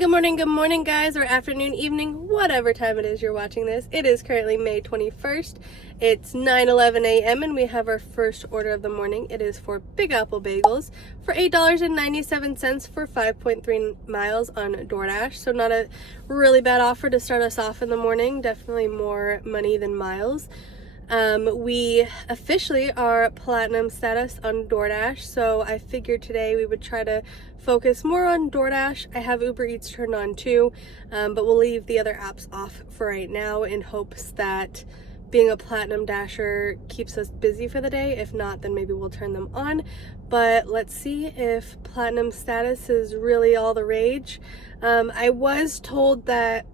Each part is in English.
good morning guys, or afternoon, evening, whatever time it is you're watching this. It is currently May 21st. It's 9:11 a.m. and we have our first order of the morning. It is for Big Apple Bagels for $8.97 for 5.3 miles on DoorDash. So not a really bad offer to start us off in the morning. Definitely more money than miles. We officially are platinum status on DoorDash, so I figured today we would try to focus more on DoorDash. I have Uber Eats turned on too, but we'll leave the other apps off for right now in hopes that being a platinum dasher keeps us busy for the day. If not, then maybe we'll turn them on. But let's see if platinum status is really all the rage. I was told that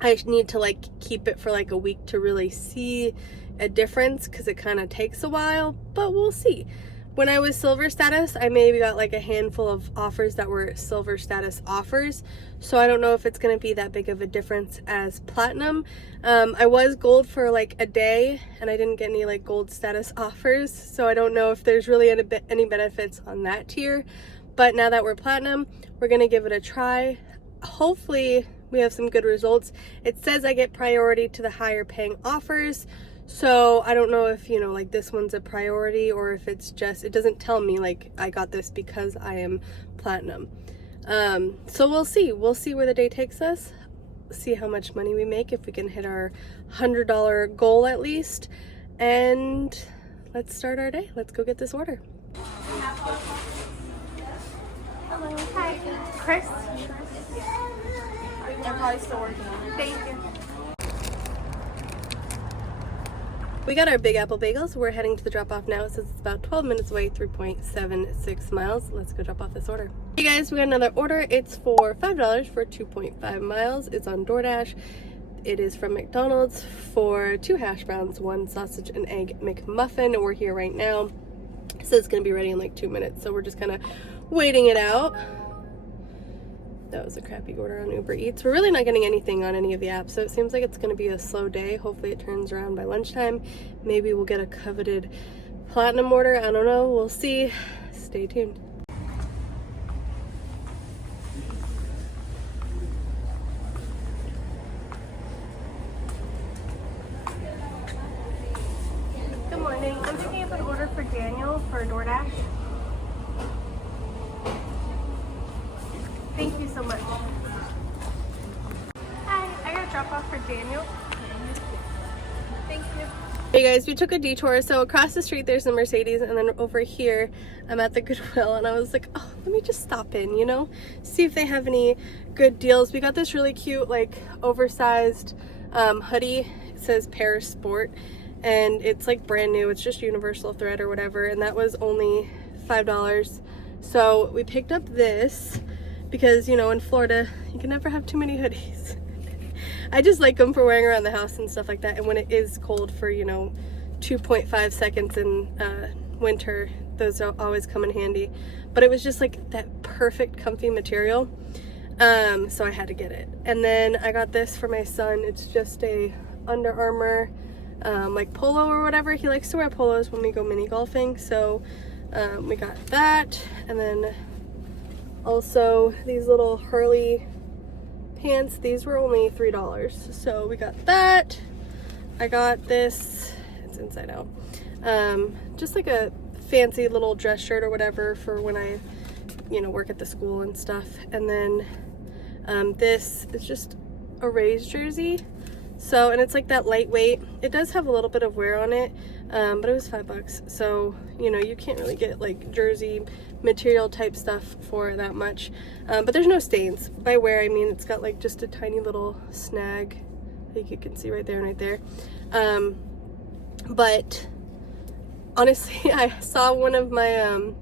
I need to keep it for a week to really see a difference because it kind of takes a while, but we'll see. When I was silver status, I maybe got a handful of offers that were silver status offers, so I don't know if it's going to be that big of a difference as platinum. I was gold for a day and I didn't get any gold status offers, so I don't know if there's really any benefits on that tier. But now that we're platinum, we're going to give it a try. Hopefully we have some good results. It says I get priority to the higher paying offers, so I don't know if this one's a priority or if it's just, it doesn't tell me I got this because I am platinum. So we'll see where the day takes us, see how much money we make, if we can hit our $100 goal at least, and let's start our day. Let's go get this order. Hello. Hi. Chris? They're probably still working on it. Thank you. We got our Big Apple Bagels. We're heading to the drop-off now. It says it's about 12 minutes away, 3.76 miles. Let's go drop off this order. Hey guys, we got another order. It's for $5 for 2.5 miles. It's on DoorDash. It is from McDonald's for 2 hash browns, 1 sausage and egg McMuffin. We're here right now. It says it's going to be ready in 2 minutes, so we're just kind of waiting it out. That was a crappy order on Uber Eats. We're really not getting anything on any of the apps, so it seems like it's going to be a slow day. Hopefully it turns around by lunchtime. Maybe we'll get a coveted platinum order. I don't know. We'll see. Stay tuned. Good morning. I'm picking up an order for Daniel for DoorDash. Thank you so much. Hi, I got a drop off for Daniel. Thank you. Hey guys, we took a detour. So across the street there's a Mercedes, and then over here I'm at the Goodwill, and I was like, oh, let me just stop in, see if they have any good deals. We got this really cute oversized hoodie. It says Paris Sport, and it's brand new. It's just universal thread or whatever, and that was only $5. So we picked up this because in Florida you can never have too many hoodies. I just like them for wearing around the house and stuff like that, and when it is cold for 2.5 seconds in winter, those always come in handy. But it was just that perfect comfy material, so I had to get it. And then I got this for my son. It's just a Under Armour polo or whatever. He likes to wear polos when we go mini golfing, so we got that. And then also these little Hurley pants. These were only $3, so we got that. I got this, it's inside out, just a fancy little dress shirt or whatever for when I work at the school and stuff. And then this is just a Rays jersey, and it's that lightweight. It does have a little bit of wear on it, but it was $5, so you can't really get jersey material type stuff for that much, but there's no stains. By wear I mean it's got just a tiny little snag, I think you can see right there and right there, but honestly I saw one of my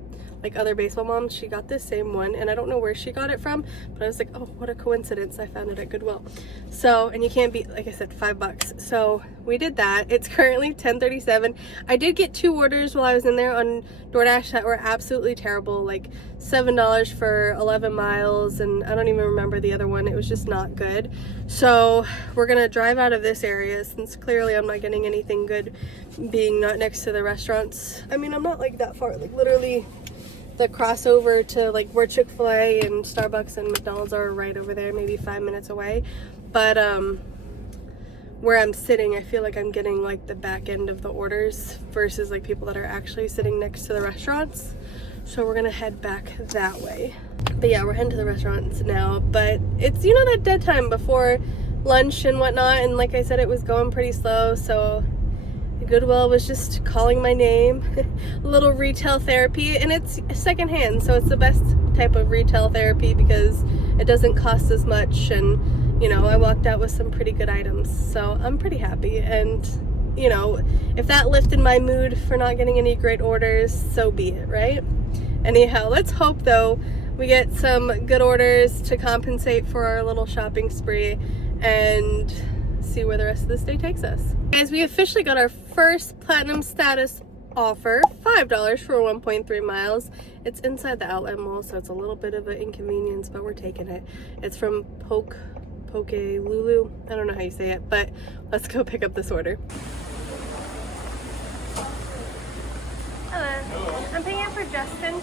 other baseball moms, she got this same one, and I don't know where she got it from, but I was like, oh, what a coincidence, I found it at Goodwill. So, and you can't beat, like I said, $5. So we did that. It's currently 10:37. I did get 2 orders while I was in there on DoorDash that were absolutely terrible, $7 for 11 miles, and I don't even remember the other one. It was just not good. So we're gonna drive out of this area since clearly I'm not getting anything good being not next to the restaurants. I mean, I'm not that far, literally the crossover to like where Chick-fil-A and Starbucks and McDonald's are right over there, maybe 5 minutes away. But where I'm sitting, I feel like I'm getting like the back end of the orders versus like people that are actually sitting next to the restaurants. So we're gonna head back that way. But yeah, we're heading to the restaurants now. But it's, you know, that dead time before lunch and whatnot, and like I said, it was going pretty slow, so Goodwill was just calling my name. A little retail therapy, and it's secondhand, so it's the best type of retail therapy because it doesn't cost as much, and you know, I walked out with some pretty good items, so I'm pretty happy. And you know, if that lifted my mood for not getting any great orders, so be it, right? Anyhow, let's hope though we get some good orders to compensate for our little shopping spree and see where the rest of this day takes us. Guys, we officially got our first platinum status offer, $5 for 1.3 miles. It's inside the outlet mall, so it's a little bit of an inconvenience, but we're taking it. It's from Poke Lulu. I don't know how you say it, but let's go pick up this order. Hello. I'm picking up for Justin.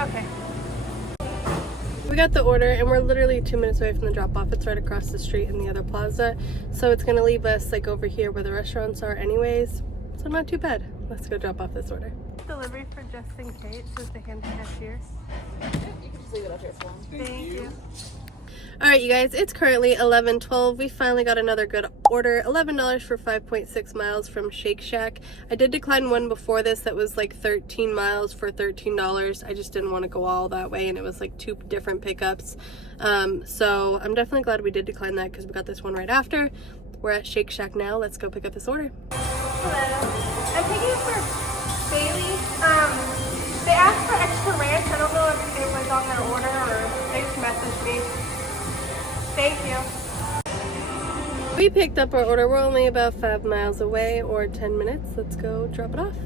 Okay. We got the order and we're literally 2 minutes away from the drop off. It's right across the street in the other plaza. So it's gonna leave us like over here where the restaurants are anyways. So not too bad. Let's go drop off this order. Delivery for Justin Kate, says the hand cashier. You can just leave it up here for him. Thank you. Alright you guys, it's currently 11:12. We finally got another good order. $11 for 5.6 miles from Shake Shack. I did decline one before this that was like 13 miles for $13. I just didn't want to go all that way, and it was like 2 different pickups. So I'm definitely glad we did decline that because we got this one right after. We're at Shake Shack now. Let's go pick up this order. Hello. I'm picking up for Bailey. They asked for extra ranch. I don't know if it was on their order or they just messaged me. Thank you. We picked up our order. We're only about 5 miles away, or 10 minutes. Let's go drop it off.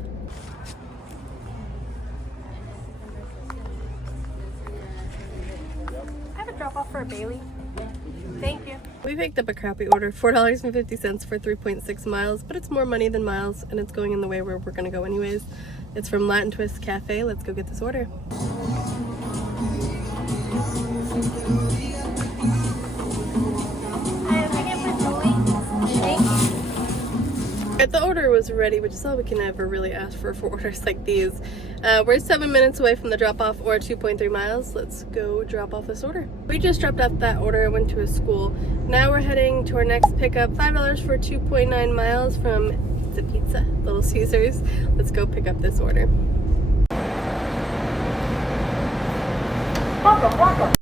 I have a drop off for a Bailey. Thank you. We picked up a crappy order, $4.50 for 3.6 miles, but it's more money than miles, and it's going in the way where we're gonna go anyways. It's from Latin Twist Cafe. Let's go get this order. The order was ready, which is all we can ever really ask for orders like these. We're 7 minutes away from the drop-off, or 2.3 miles. Let's go drop off this order. We just dropped off that order and went to a school. Now we're heading to our next pickup, $5 for 2.9 miles from Pizza, Little Caesars. Let's go pick up this order. Welcome.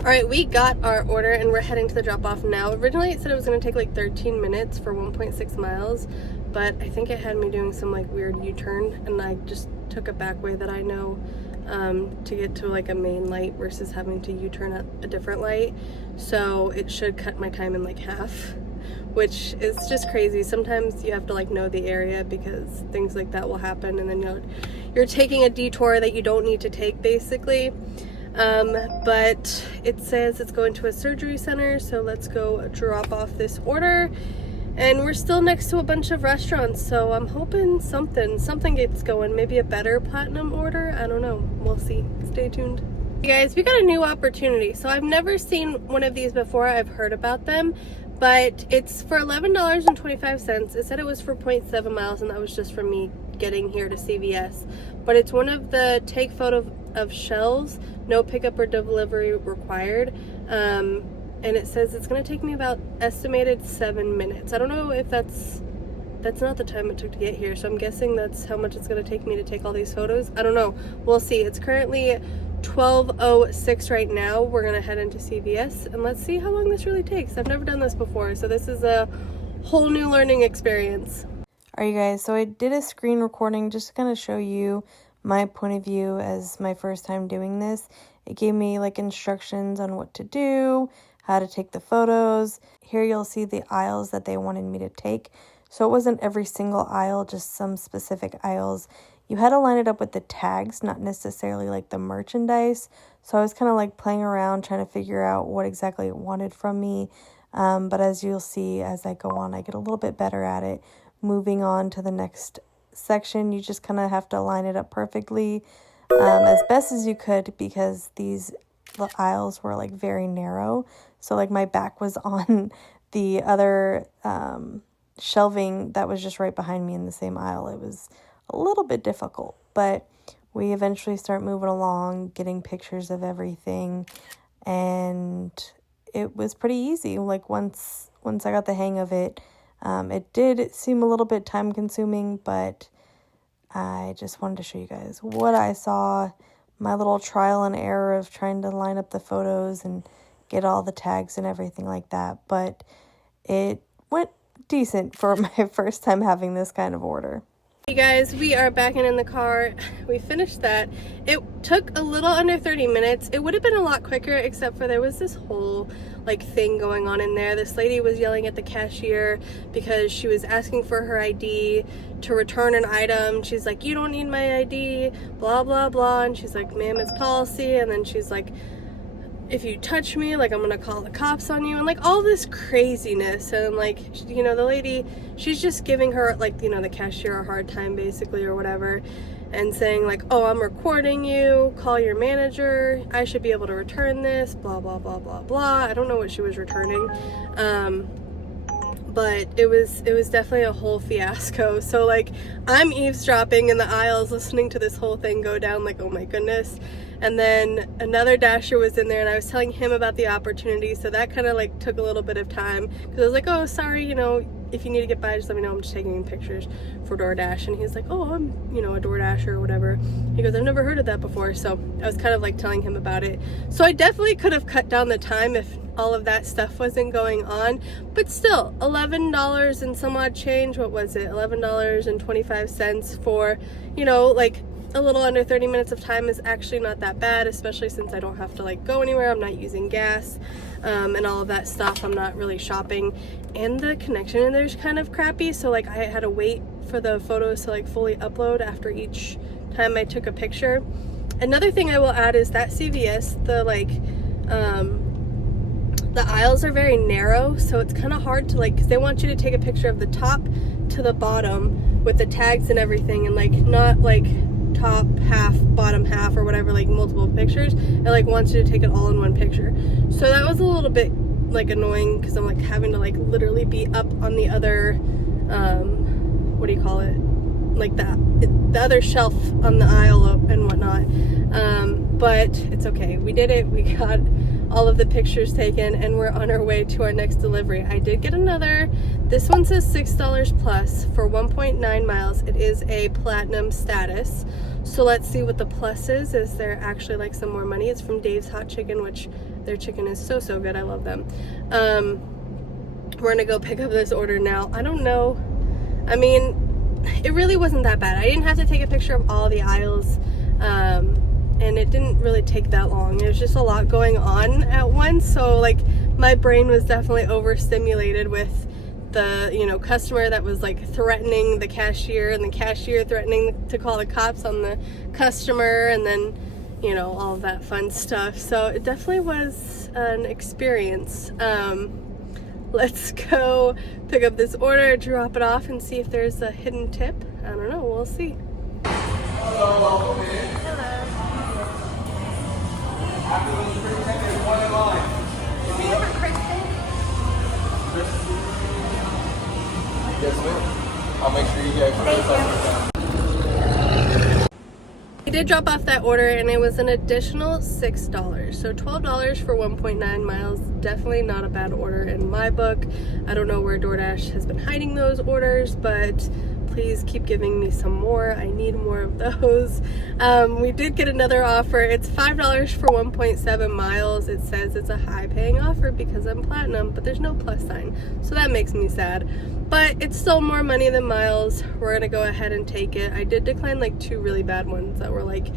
Alright, we got our order and we're heading to the drop-off now. Originally it said it was going to take like 13 minutes for 1.6 miles, but I think it had me doing some like weird U-turn, and I just took a back way that I know to get to like a main light versus having to U-turn at a different light. So it should cut my time in like half, which is just crazy. Sometimes you have to like know the area because things like that will happen, and then you're taking a detour that you don't need to take basically. But it says it's going to a surgery center, so let's go drop off this order. And we're still next to a bunch of restaurants, so I'm hoping something gets going. Maybe a better platinum order, I don't know, we'll see. Stay tuned. Hey guys, we got a new opportunity. So I've never seen one of these before. I've heard about them, but it's for $11.25. It said it was for 0.7 miles, and that was just for me getting here to CVS. But it's one of the take photo of shelves, no pickup or delivery required. And it says it's gonna take me about estimated 7 minutes. I don't know if that's not the time it took to get here, so I'm guessing that's how much it's gonna take me to take all these photos. I don't know, we'll see. It's currently 12:06 right now. We're gonna head into CVS and let's see how long this really takes. I've never done this before, so this is a whole new learning experience. Alright you guys, so I did a screen recording just to kind of show you my point of view as my first time doing this. It gave me like instructions on what to do, how to take the photos. Here you'll see the aisles that they wanted me to take. So it wasn't every single aisle, just some specific aisles you had to line it up with the tags, not necessarily like the merchandise. So I was kind of like playing around trying to figure out what exactly it wanted from me. But as you'll see as I go on, I get a little bit better at it. Moving on to the next section, you just kind of have to line it up perfectly as best as you could, because the aisles were like very narrow. So like my back was on the other shelving that was just right behind me in the same aisle. It was a little bit difficult, but we eventually start moving along, getting pictures of everything, and it was pretty easy. Like once I got the hang of it, it did seem a little bit time consuming, but I just wanted to show you guys what I saw, my little trial and error of trying to line up the photos and get all the tags and everything like that. But it went decent for my first time having this kind of order. Hey guys, we are back in the car. We finished that. It took a little under 30 minutes. It would have been a lot quicker, except for there was this whole like thing going on in there. This lady was yelling at the cashier because she was asking for her ID to return an item. She's like, you don't need my ID, blah blah blah. And she's like, ma'am, it's policy. And then she's like, if you touch me, like, I'm gonna call the cops on you, and like all this craziness. And like, you know, the lady, she's just giving her, like, you know, the cashier a hard time basically, or whatever, and saying like, oh, I'm recording you, call your manager, I should be able to return this, blah blah blah blah blah. I don't know what she was returning, but it was definitely a whole fiasco. So like, I'm eavesdropping in the aisles listening to this whole thing go down, like, oh my goodness. And then another dasher was in there, and I was telling him about the opportunity, so that kind of like took a little bit of time, because I was like, oh, sorry, you know, if you need to get by, just let me know, I'm just taking pictures for DoorDash. And he's like, oh, I'm, you know, a DoorDasher or whatever. He goes, I've never heard of that before. So I was kind of like telling him about it. So I definitely could have cut down the time if all of that stuff wasn't going on, but still, $11 and some odd change. What was it? $11.25 for, you know, like a little under 30 minutes of time is actually not that bad, especially since I don't have to like go anywhere. I'm not using gas and all of that stuff. I'm not really shopping, and the connection in there's kind of crappy, so like I had to wait for the photos to like fully upload after each time I took a picture. Another thing I will add is that CVS, the aisles are very narrow, so it's kind of hard to like, because they want you to take a picture of the top to the bottom with the tags and everything, and like not like top half, bottom half, or whatever, like multiple pictures. It like wants you to take it all in one picture. So that was a little bit like annoying, because I'm like having to like literally be up on the other what do you call it, like the other shelf on the aisle and whatnot. But it's okay, we did it. We got all of the pictures taken, and we're on our way to our next delivery. I did get another. This one says $6 plus for 1.9 miles. It is a platinum status. So let's see what the plus is. Is there actually like some more money? It's from Dave's Hot Chicken, which their chicken is so good. I love them. We're gonna go pick up this order now. I don't know. I mean, it really wasn't that bad. I didn't have to take a picture of all the aisles. And it didn't really take that long. There's just a lot going on at once, so like my brain was definitely overstimulated with the, you know, customer that was like threatening the cashier, and the cashier threatening to call the cops on the customer, and then, you know, all of that fun stuff. So it definitely was an experience. Let's go pick up this order, drop it off, and see if there's a hidden tip. I don't know, we'll see. Hello. After those 3 tickets, one in line. Do you have a Kristen? Yes, ma'am. I'll make sure you get We did drop off that order, and it was an additional $6. So $12 for 1.9 miles. Definitely not a bad order in my book. I don't know where DoorDash has been hiding those orders, but please keep giving me some more. I need more of those. We did get another offer. It's $5 for 1.7 miles. It says it's a high paying offer because I'm platinum, but there's no plus sign. So that makes me sad. But it's still more money than miles. We're gonna go ahead and take it. I did decline like 2 really bad ones that were like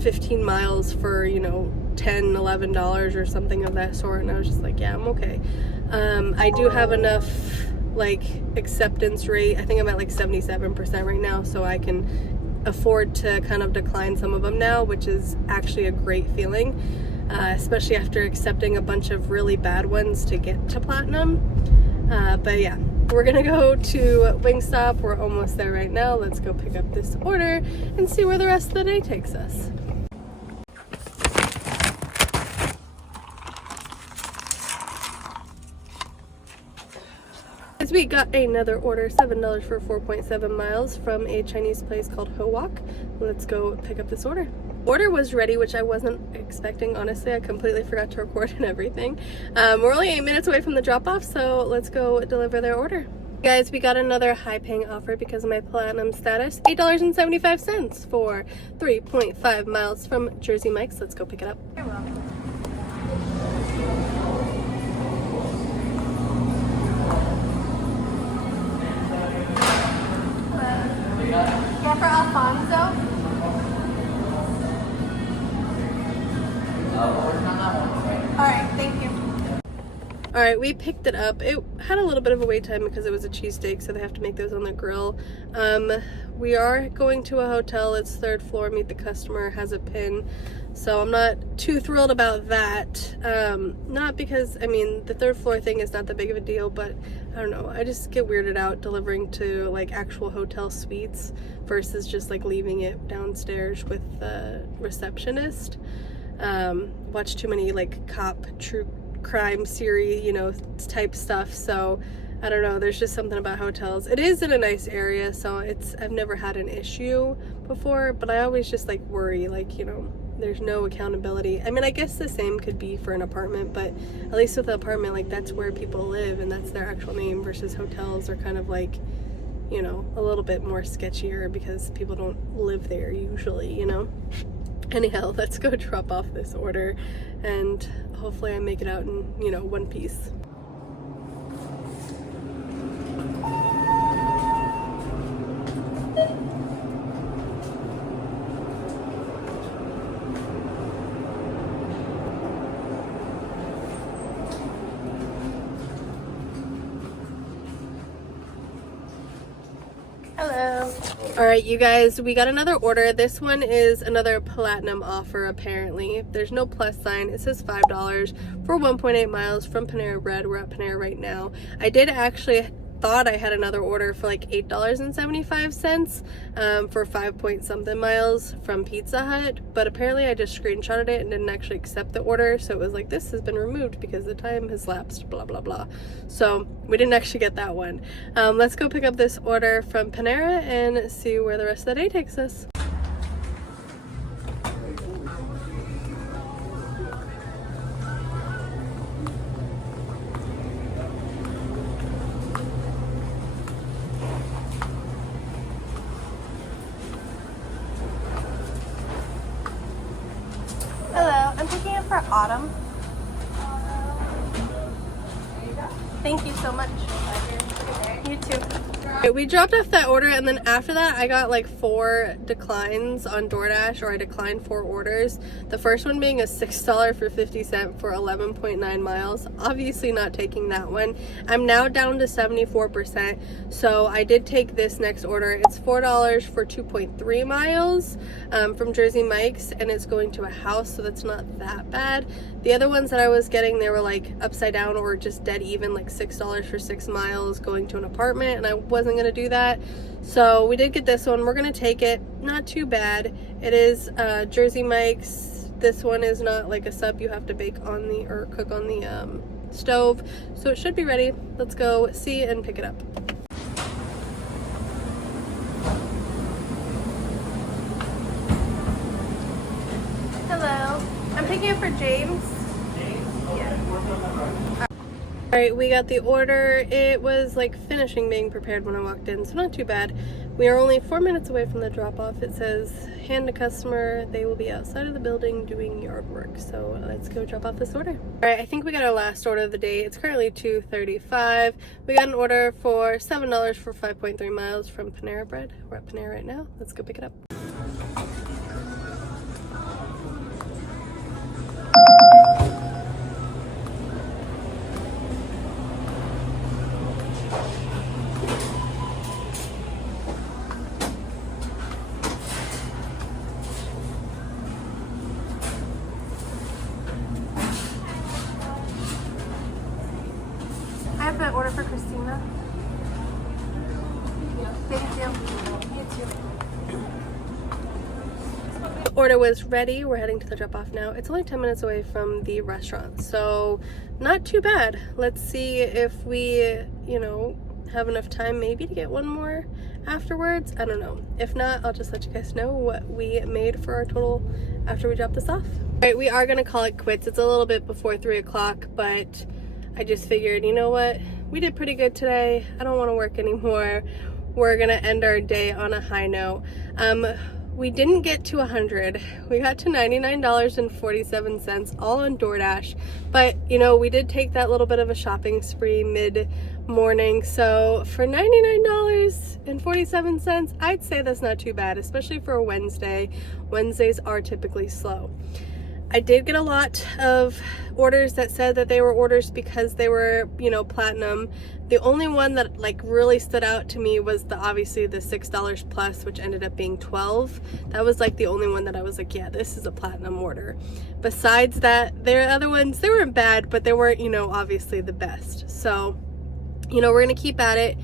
15 miles for, you know, $10, $11 or something of that sort. And I was just like, yeah, I'm okay. I do have enough like acceptance rate. I think I'm at like 77% right now, so I can afford to kind of decline some of them now, which is actually a great feeling, especially after accepting a bunch of really bad ones to get to platinum. But yeah, we're gonna go to Wingstop. We're almost there right now. Let's go pick up this order and see where the rest of the day takes us. We got another order, $7 for 4.7 miles from a Chinese place called Ho Wok. Let's go pick up this order. Order was ready, which I wasn't expecting, honestly. I completely forgot to record and everything. We're only 8 minutes away from the drop-off, so let's go deliver their order. Guys, we got another high-paying offer because of my platinum status. $8.75 for 3.5 miles from Jersey Mike's. Let's go pick it up. You're welcome. More for Alfonso? Alright, thank you. Alright, we picked it up. It had a little bit of a wait time because it was a cheesesteak, so they have to make those on the grill. We are going to a hotel. It's 3rd floor, meet the customer, has a pin. So I'm not too thrilled about that. Not because, I mean, the 3rd floor thing is not that big of a deal, but I don't know. I just get weirded out delivering to like actual hotel suites versus just like leaving it downstairs with the receptionist. Watch too many like cop true crime series, you know, type stuff. So I don't know, there's just something about hotels. It is in a nice area, so I've never had an issue before, but I always just like worry, like, you know, there's no accountability. I mean, I guess the same could be for an apartment, but at least with the apartment, like, that's where people live and that's their actual name, versus hotels are kind of like, you know, a little bit more sketchier because people don't live there usually, you know. Anyhow, let's go drop off this order and hopefully I make it out in, you know, one piece. Hello. Alright, you guys, we got another order. This one is another platinum offer, apparently. There's no plus sign. It says $5 for 1.8 miles from Panera Bread. We're at Panera right now. I did actually thought I had another order for like $8.75 for 5 point something miles from Pizza Hut, but apparently I just screenshotted it and didn't actually accept the order, so it was like, this has been removed because the time has lapsed, blah blah blah. So we didn't actually get that one. Let's go pick up this order from Panera and see where the rest of the day takes us. Hello, I'm picking up for Autumn. Thank you so much. You too. We dropped off that order, and then after that I got like 4 declines on DoorDash, or I declined 4 orders. The first one being a $6 for 50 cents for 11.9 miles. Obviously not taking that one. I'm now down to 74%, so I did take this next order. It's $4 for 2.3 miles from Jersey Mike's, and it's going to a house, so that's not that bad. The other ones that I was getting, they were like upside down or just dead even, like $6 for 6 miles going to an apartment, and I wasn't gonna do that. So we did get this one. We're gonna take it. Not too bad. It is Jersey Mike's. This one is not like a sub. You have to bake on the, or cook on the stove. So it should be ready. Let's go see and pick it up. Hello. I'm picking up for James. Alright, we got the order. It was like finishing being prepared when I walked in, so not too bad. We are only 4 minutes away from the drop-off. It says hand to customer. They will be outside of the building doing yard work. So let's go drop off this order. Alright, I think we got our last order of the day. It's currently 2:35. We got an order for $7 for 5.3 miles from Panera Bread. We're at Panera right now. Let's go pick it up. my order for Christina? Thank you. You too. Order was ready. We're heading to the drop-off now. It's only 10 minutes away from the restaurant, so not too bad. Let's see if we, have enough time maybe to get one more afterwards. I don't know. If not, I'll just let you guys know what we made for our total after we drop this off. All right, we are gonna call it quits. It's a little bit before 3 o'clock, but I just figured, you know what? We did pretty good today. I don't want to work anymore. We're gonna end our day on a high note. We didn't get to 100. We got to $99.47, all on DoorDash. But, we did take that little bit of a shopping spree mid-morning. So for $99.47, I'd say that's not too bad, especially for a Wednesday. Wednesdays are typically slow. I did get a lot of orders that said that they were orders because they were, platinum. The only one that really stood out to me was obviously the $6 plus, which ended up being $12. That was the only one that I was like, yeah, this is a platinum order. Besides that, there are other ones, they weren't bad, but they weren't, obviously the best. So, we're gonna keep at it.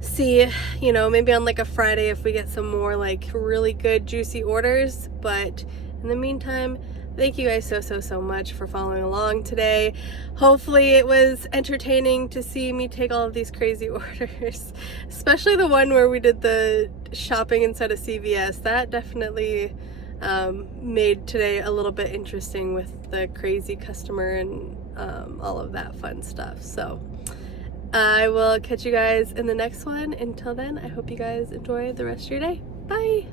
See, maybe on a Friday if we get some more really good juicy orders. But in the meantime, thank you guys so much for following along today. Hopefully it was entertaining to see me take all of these crazy orders, especially the one where we did the shopping inside of CVS. That definitely made today a little bit interesting with the crazy customer and all of that fun stuff. So I will catch you guys in the next one. Until then, I hope you guys enjoy the rest of your day. Bye!